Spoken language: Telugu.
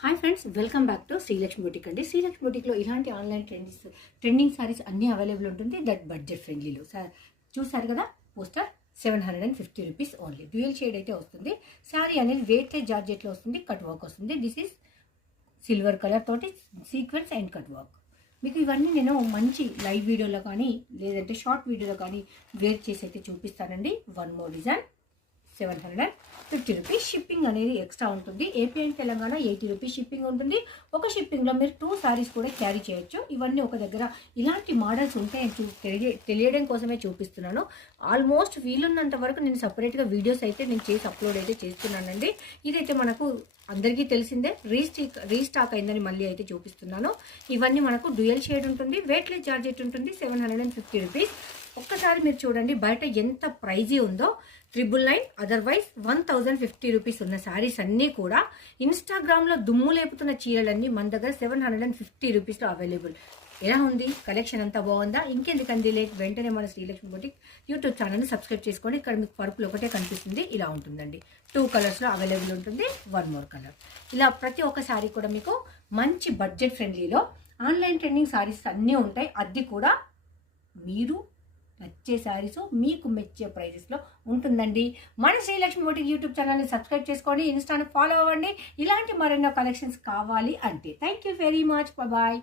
Hi friends, welcome back to Srilakshmi boutique అండి. శ్రీలక్ష్మి బుటిక్లో ఇలాంటి ఆన్లైన్ ట్రెండింగ్ సారీస్ అన్నీ అవైలబుల్ ఉంటుంది. దట్ బడ్జెట్ ఫ్రెండ్లీలో చూసారు కదా, poster 750 rupees only. Dual shade అయితే వస్తుంది. శారీ అనేది వెయిటేజ్ జార్జెట్లో వస్తుంది, కట్ వర్క్ వస్తుంది. దిస్ ఈస్ సిల్వర్ కలర్ తోటి సీక్వెన్స్ అండ్ కట్ వర్క్. మీకు ఇవన్నీ నేను మంచి లైవ్ వీడియోలో కానీ లేదంటే షార్ట్ వీడియోలో కానీ వేర్ చేసి అయితే చూపిస్తానండి. One more design 750 rupees. Shipping అనేది ఎక్స్ట్రా ఉంటుంది. AP and Telangana 80 rupees shipping ఉంటుంది. ఒక షిప్పింగ్లో మీరు 2 సారీస్ కూడా క్యారీ చేయొచ్చు. ఇవన్నీ ఒక దగ్గర ఇలాంటి మోడల్స్ ఉంటాయని తెలియడం కోసమే చూపిస్తున్నాను. ఆల్మోస్ట్ వీలున్నంత వరకు నేను సపరేట్గా వీడియోస్ అయితే నేను చేసి అప్లోడ్ అయితే చేస్తున్నానండి. ఇదైతే మనకు అందరికీ తెలిసిందే, రీస్టాక్ అయిందని మళ్ళీ అయితే చూపిస్తున్నాను. ఇవన్నీ మనకు డ్యూయల్ షేడ్ ఉంటుంది. వెయిట్లెస్ చార్జెట్ ఉంటుంది. 750 రూపీస్. ఒక్కసారి మీరు చూడండి బయట ఎంత ప్రైజీ ఉందో. 999, అదర్వైజ్ 1050 రూపీస్ ఉన్న శారీస్ అన్నీ కూడా ఇన్స్టాగ్రామ్లో దుమ్ము లేపుతున్న చీరలన్నీ మన దగ్గర 750 రూపీస్లో అవైలబుల్. ఎలా ఉంది కలెక్షన్? అంతా బాగుందా? ఇంకెందుకండి లేట్, వెంటనే మన శ్రీలక్ష్మి బుటిక్ యూట్యూబ్ ఛానల్ని సబ్స్క్రైబ్ చేసుకోండి. ఇక్కడ మీకు పర్పుల్ ఒకటే కనిపిస్తుంది, ఇలా ఉంటుందండి. 2 కలర్స్లో అవైలబుల్ ఉంటుంది. One more colour. ఇలా ప్రతి ఒక్క శారీ కూడా మీకు మంచి బడ్జెట్ ఫ్రెండ్లీలో ఆన్లైన్ ట్రెండింగ్ శారీస్ అన్నీ ఉంటాయి. అది కూడా మీరు నచ్చే శారీస్ మీకు మెచ్చే ప్రైజెస్లో ఉంటుందండి. మన శ్రీలక్ష్మి బుటిక్ యూట్యూబ్ ఛానల్ని సబ్స్క్రైబ్ చేసుకోండి, ఇన్స్టాని ఫాలో అవ్వండి. ఇలాంటి మరెన్నో కలెక్షన్స్ కావాలి అంటే. Thank you very much. Bye.